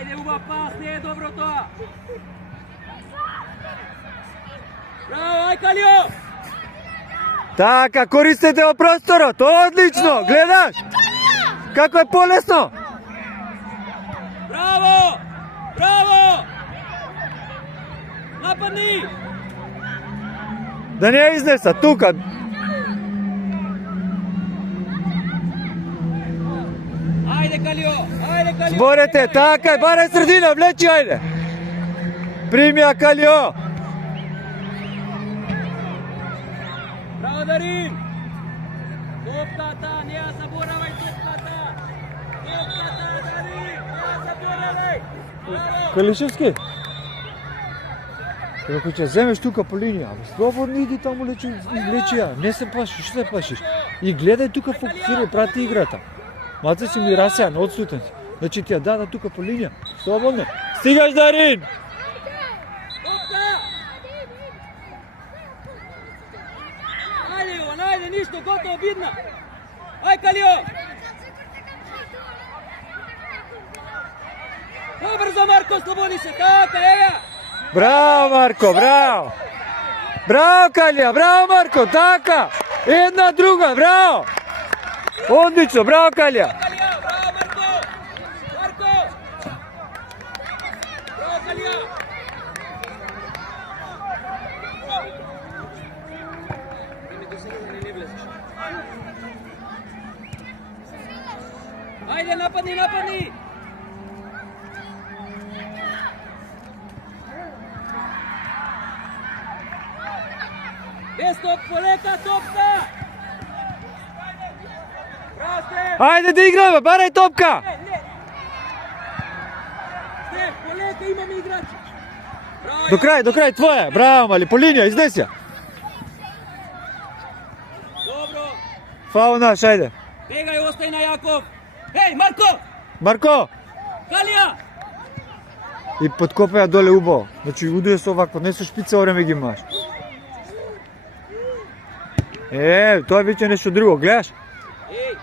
Ajde, ubав pas, не е добро тоа. Браво, ај Калио! Така, користете во просторот, одлично, гледаш? Како е полесно? Браво! Браво! Нападни! Да не ја изнеса, тука. Ајде Калио, ајде Калио! Зборете, така, барај средина, влечи, ајде. Прими ја Калио. Браво Дарин! Топката, не ја заборавај топката! Топката, Дарин! Не ја заборавај! Браво! Калишевски? Ако ќе земеш тука по линија, слободно иди таму лечи ја, не се плашиш, што се плашиш? И гледај тука, фокусирај, прати играта. Маце си ми расеан, одсутен си. Значи ти ја дада тука по линија, слободно. Стигаш Дарин! Топка! Ајде Јован, ајде, ништо, готово, видна! Ај Калио! Побрзо Марко, слободи се, така, еја! Браво Марко, браво! Браво Калија, браво Марко, така! Една друга, браво! Одлично, браво Калија! Калија, браво Марко! Марко! Браво Калија! Ајде, нападни, нападни! Без топ, полека, топка! Браво, Стеф! Ајде да играме, барај топка! Стеф, полека, имаме играчи! Браво, До крај, твоја, браво мали, по линија, изнеси ја. Добро! Фаул наш, ајде. Бегај, остај на Јаков! Еј, Марко! Марко! Калија! И подкопеа доле убаво. Значи удуе со овакво, не со шпица време ги имаш. Тоа веќе нешто друго, гледаш? Еј, еј!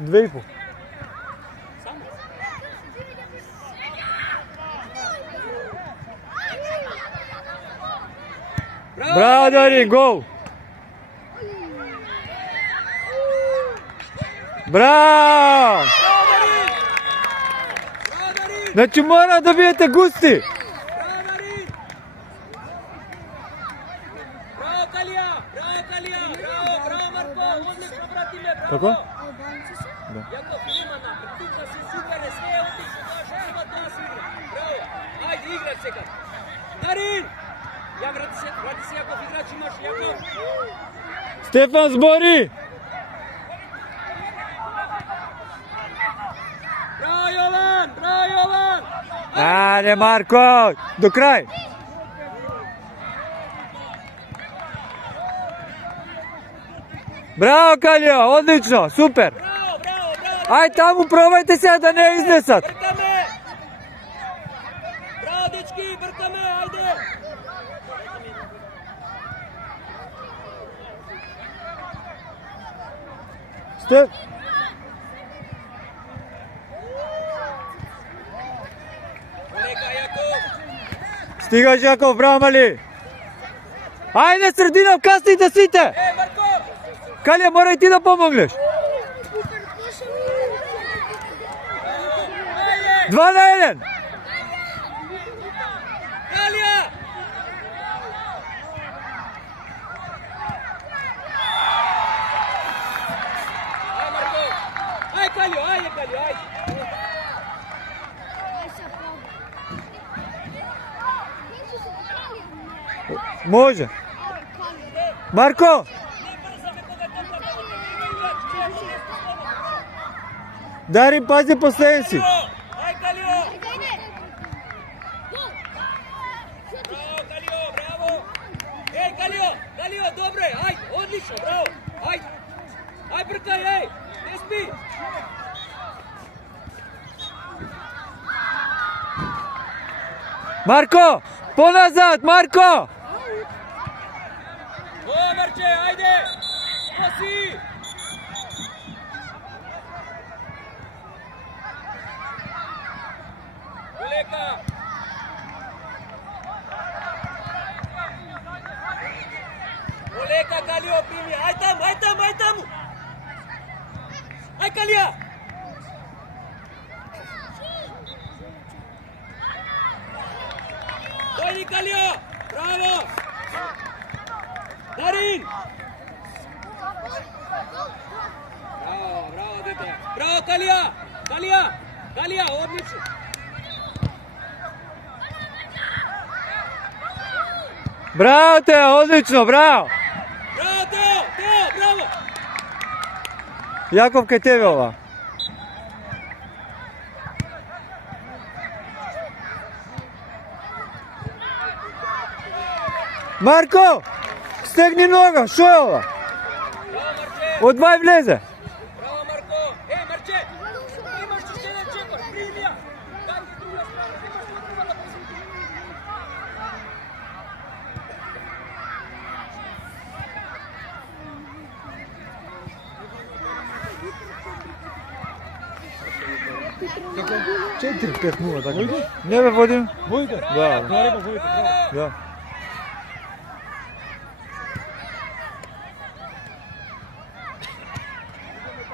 2,5. Браво Дарин, гол! Браво! Значи мора да биете густи! Браво Калија! Браво Калија! Браво Марко! Одлично, братиле! Браво! Како? Да. Јаков, Римана, тука си супер, све е отлично, тоа што има тоа си игра. Браво! Ајде, играч сега! Дарин! Ја врати се Јаков, играч имаш, Јаков! Стефан збори! Браво Јован! Браво Јован! Ајде Марко, до крај! Браво Калија, одлично, супер! Браво, браво, браво! Ај таму пробајте сега да не изнесат! Бркаме! Браво дечки, бркаме, ајде! Стеф! Полека Јаков! Стигаш Јаков, браво мали! Ајде средина, касните сите! Е, Марко! Калија, мора и ти да помогнеш! 2 на 1! Калија! Ај Марко! Ај Калио, ајде Калио, ајде! Може! Марко! Дарин, пази последен си! Ај Калио! Браво Калио, браво! Еј Калио, Калио, добре, ајде, одлично, браво! Ајде! Ај бркај, еј! Не спи! Марко! Поназад, Марко! О, Марче, ајде! Спаси! Poleka, Kalio, primi. Aj tamo. Aj, Kalija. Dojdi, Kalio. Bravo. Darin. Bravo, dete. Bravo, Kalija, odlično. Bravo Teo, odlično, bravo! Bravo Teo, bravo! Jakov, kaj tebe ova? Marko! Stegni noga, šo je ova? Bravo Marče! Odvaj vleze! Bravo Marko! Marče! Imaš ti jedan čekor, primija! Daj ti druga strana, imaš ti druga da posjeti! Kako? 4-5-0, tako. Ne me vodim? Vojte? Da. Ja rekao Vojte, bravo. Da.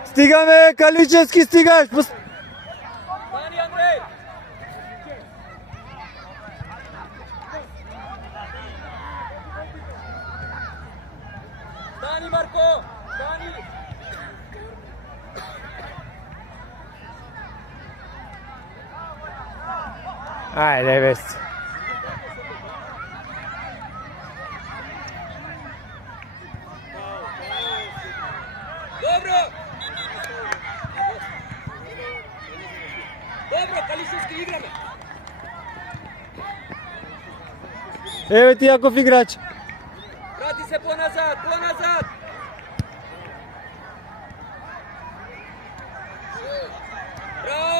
Stigame, Kaličevski stigaš! Dani Andrej! Dani Marko! Dani! Ajde, vesti. Dobro, Kališevski, igrame! Evo ti Jakov igrač. Vrati se ponazad! Bravo!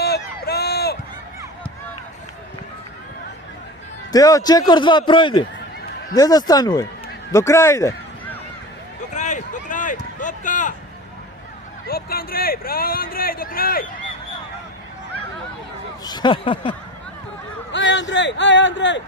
Teo, čekor 2 projdi. Ne zastanuj. Do kraja ide. Do kraj! Topka Andrej! Bravo Andrej, do kraj! Aj Andrej! Bravo Andrej!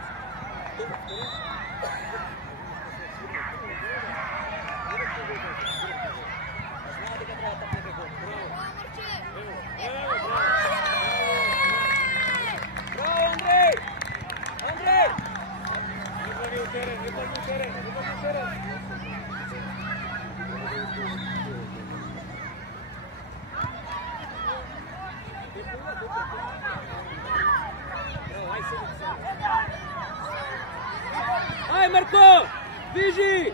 Aj Marko! Biži!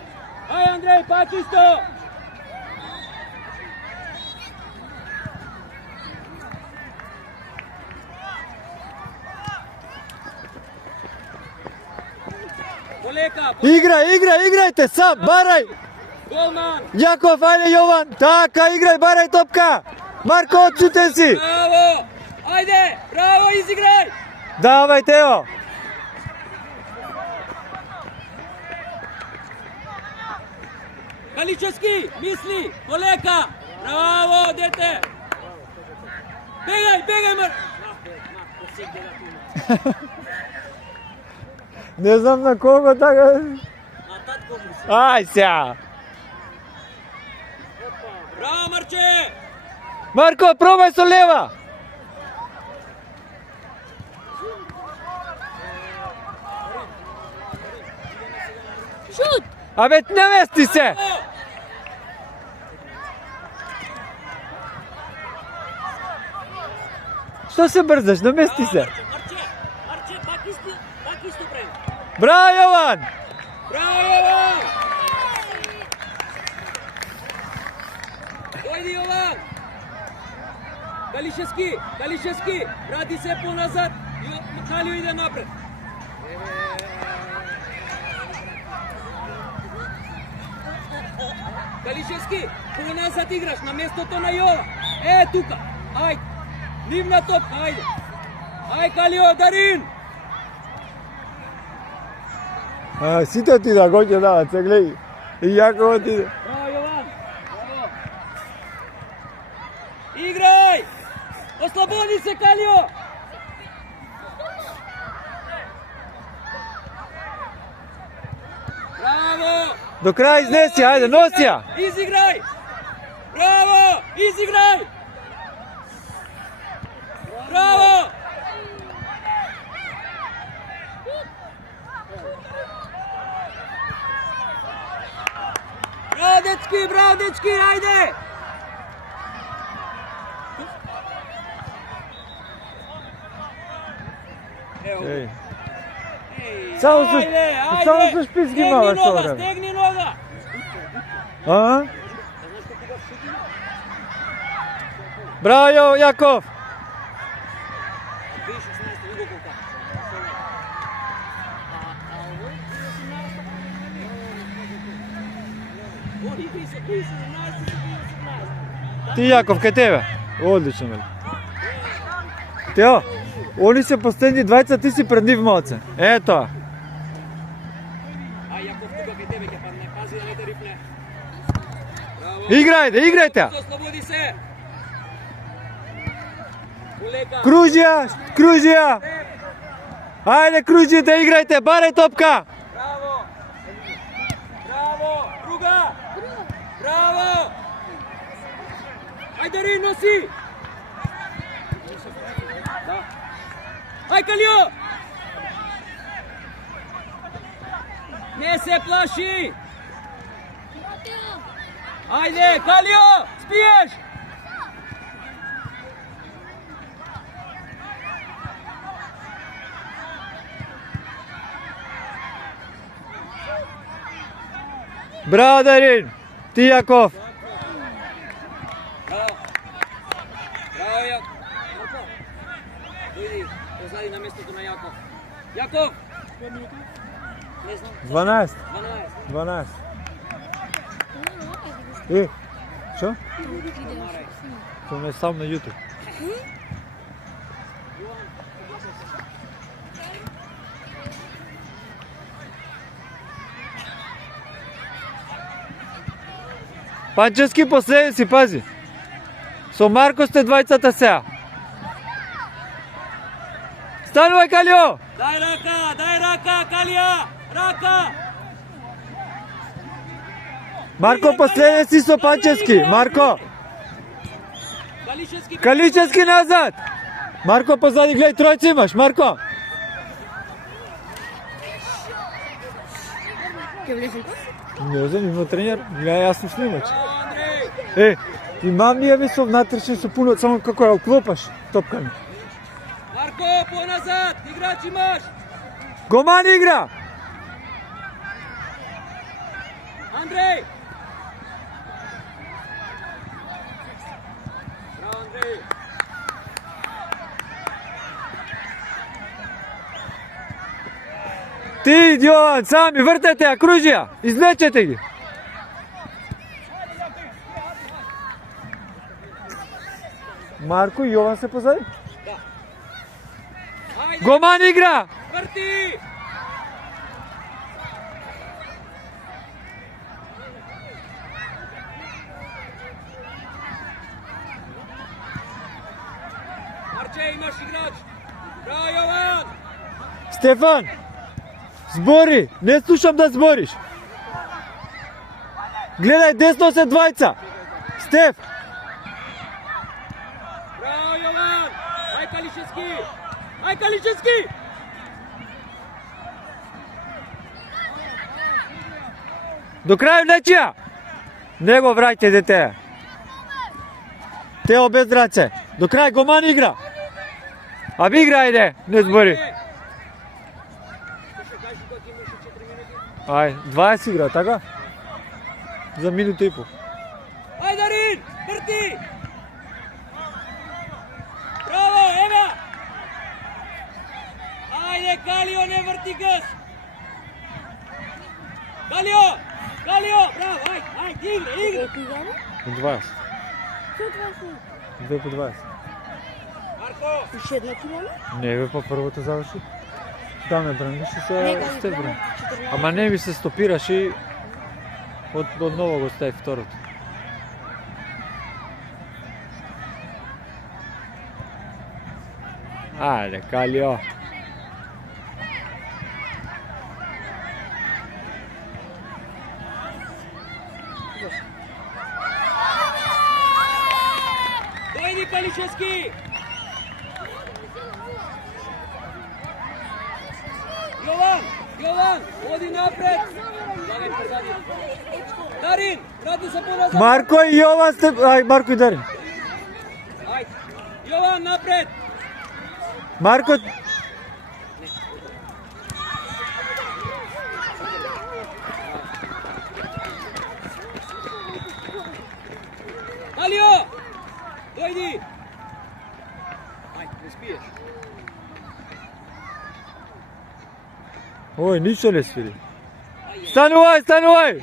Aj Andrej, pak isto! Poleka! Igrajte sam, baraj! Golman! Jakov, ajde Jovan, taka, igraj, baraj topka! Marko, odsuten si! Bravo! Ajde! Bravo, izigraj! Davaj Teo! Kaličevski, misli! Poleka! Bravo, dete! Begaj, Ne znam na koga tako... Na tatko mu se. Aj sja! Bravo, Marče! Marko, probaj so leva! Šut! A već namesti se! Što se brzaš, namesti se! Marče, pak isto prema. Bravo Jovan! Bravo, Jovan! Dojdi, Jovan! Kališevski, vrati se ponazad, Kalio ide napred. Kališevski, ponazad igraš, na mjesto to na Jova. Tuka, ajde, divna topka, ajde. Aj, Kalio, Darin! Sito ti da goće davat se, gledaj. I jako ti ide. Bravo, Jovan! Bravo! Igraj! Oslobodi se, Kalio! Bravo! До крај изнеси, ајде, носи ја. Изиграј! Браво! Изиграј! Браво! Браво, дечки, ајде! Еј. Само со шпиц ги мава со време. Стегни нога! А? Браво, Јаков! 2016 види колка. Они 2017 Ти, Јаков, кај тебе? Одлично, бе. Тео, они се последни двајца, ти си пред нив малце. Ето. Ај, Јаков, тука кај тебе ќе падне. Пази да не те рипне. Браво. Играјте, играјте! Ослободи се. Улека. Кружија! Ајде, кружите, играјте, барај топка! Браво! Браво! Друга! Браво! Ајде, Рин, носи! Да. Ај, Калио! Не се плаши! Ајде, Калио! Спиеш! Браво, Дарин! Ти, Јаков! Браво! Браво, Јаков! Дојди, позади на местото на Јаков. Јаков! Не знам. 12. 12. 12. Што? Тоа ме сам на YouTube. Панчевски последен си, пази. Со Марко сте двајцата сеа. Станувај, Калио! Дај рака, Калија! Рака! Марко, последен си со Панчевски. Марко! Калишевски! Каличевски назад! Марко, позади, гледај, тројца имаш, Марко! Не знам, има тренер, гледај, јас сум снимач. Андрей! Имам ние ми со внатрешен со пуно, само како ја клопаш топками. Марко, поназад! Играч имаш! Гоман игра! Андрей! Браво, Андрей! Ти, Јован, сами, вртете ја, кружија, излечете ги. Марко и Јован се позади. Да. Ајде! Гоман игра! Врти! Марче, имаш играч! Браво, Јован! Стефан, збори, не слушам да збориш. Гледај, десно се двајца. Стеф, Браво, Јован! Ај, Калишевски! Ај, Калишевски! до крај влечија. Не го враќај дете. Тео без раце. До крај Гоман игра. А би игра иде, не збори. Ај, 20 игра, така? За минута и пол. Ај, Дарин! Врти! Браво, ева! Ајде, Калио, не врти газ! Калио! Калио! Браво, ајде, игра! По 20. 2 по 20. Марко! Уште една килома? Не бе, па првото заврши. Да ме браниш и се сте бран. Ама не ми се стопираш и од ново го стави второто. Ајде, Калио. Дојди Паличевски! Јован, оди напред! Дарин, врати се поназад! Марко и Јован сте... Ај, Марко и Дарин. Ајде, Јован, напред! Марко... Алио! Дојди! Ајде, не спиеш. Ој, ништо не свири. Станувај!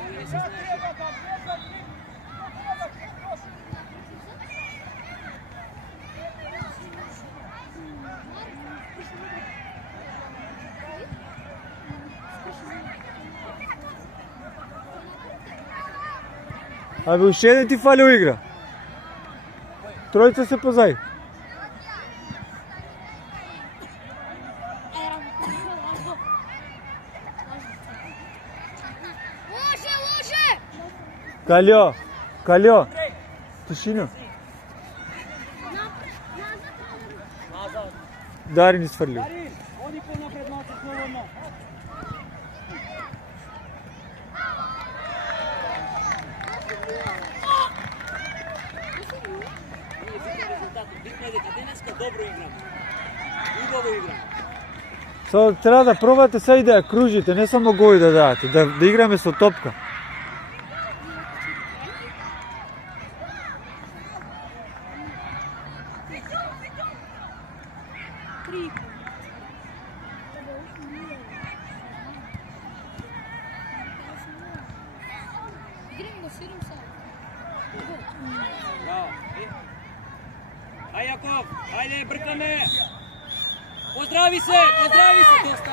Абе, уште еден ти фали у игра. Тројца се позади. Калјо, тишина. Дарин изфрлил. Дарин, оди понапред малку слободно. Битно е дека денеска добро играме. Убаво играме. Со треба да пробате сега и да ја кружите, не само голи да дадете, да играме со топка. Ај Јаков, ајде бркаме. Поздрави се. Доста.